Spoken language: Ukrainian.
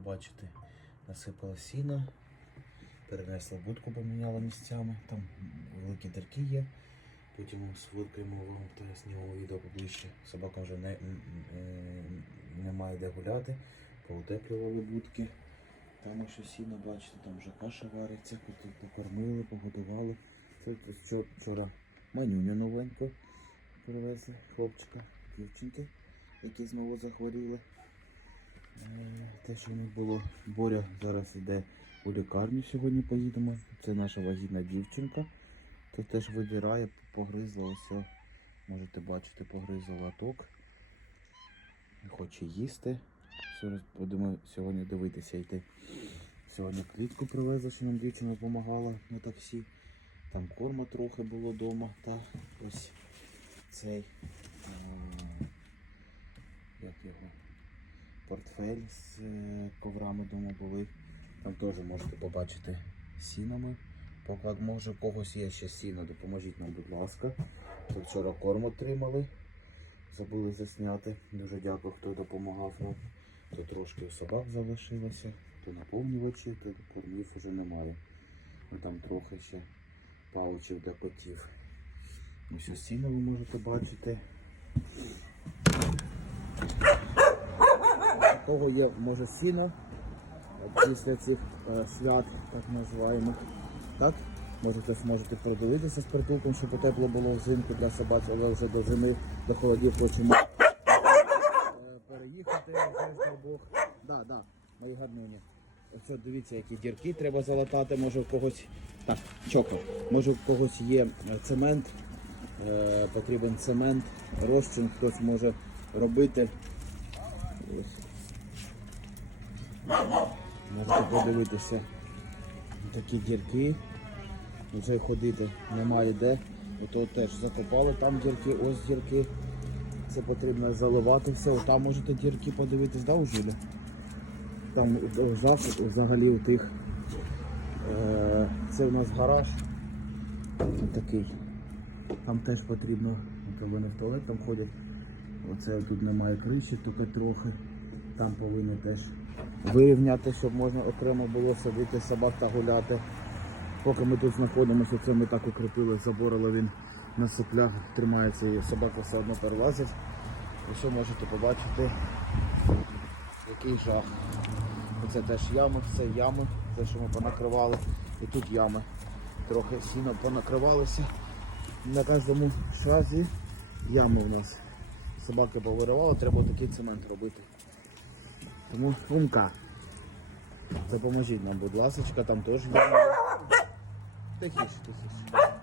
бачите, насипала сіно, перенесла будку, поміняла місцями, там великі дірки є. Потім сфоткаємо вам та знімемо відео поближче. Собака вже не, е, немає де гуляти, поутеплювали будки. Там ще сіно, бачите, там вже каша вариться, коти покормили, погодували. Це вчора, манюню новеньку привезли, хлопчика, дівчинки, які знову захворіли. Е, Те, що них було, Боря зараз йде у лікарню, сьогодні поїдемо. Це наша вагітна дівчинка. То теж видирає, погризла о, Можете бачити, погризла латок. Хоче їсти. Зараз будемо сьогодні дивитися йти. Сьогодні клітку привезли, що нам дівчина допомагала на таксі. Там корма трохи було вдома. Та ось цей. Портфель з е, коврами були. Там теж можете побачити сінами. Поки може у когось є ще сіно, допоможіть нам, будь ласка. Тут вчора корм отримали. Забули засняти. Дуже дякую, хто допомагав нам. Тут трошки у собак залишилося, то наповнювачі, то кормів вже немає. Ну, там трохи ще паучів для котів. Ось ось сіно ви можете бачити. Кого є може сіно після цих е, свят, так називаємо. Так? Можете зможете придивитися з притулком, щоб тепло було взимку для собак, але вже до зими, до холодів хочемо е, переїхати, Бог. Да, да, мої гарнуні. Ось дивіться, які дірки треба залатати, може в когось. Так, чоко. Може в когось є е, цемент, е, потрібен цемент, розчин, хтось може робити. Ось. Можете подивитися такі дірки. Вже ходити немає де. Ото теж закопали там дірки, ось дірки. Це потрібно заливати все. Там можете дірки подивитись, да, у? Там жах взагалі у тих. Е, це у нас гараж. Такий. Там теж потрібно, от вони в туалет там ходять. Оце тут немає криші, тільки трохи. Там повинні теж вирівняти, щоб можна окремо було садити собак та гуляти. Поки ми тут знаходимося, це ми так укріпили, заборили він на соплях, тримається і собака все одно перелазить. І що можете побачити, який жах. Оце теж ями, все ями, те, що ми понакривали. І тут ями. Трохи сіно понакривалися. На кожному шазі ями у нас. Собаки повиривали, треба такий цемент робити. Тому функа. Допоможіть нам, будь ласка, там теж є. Тихіше, тихіше.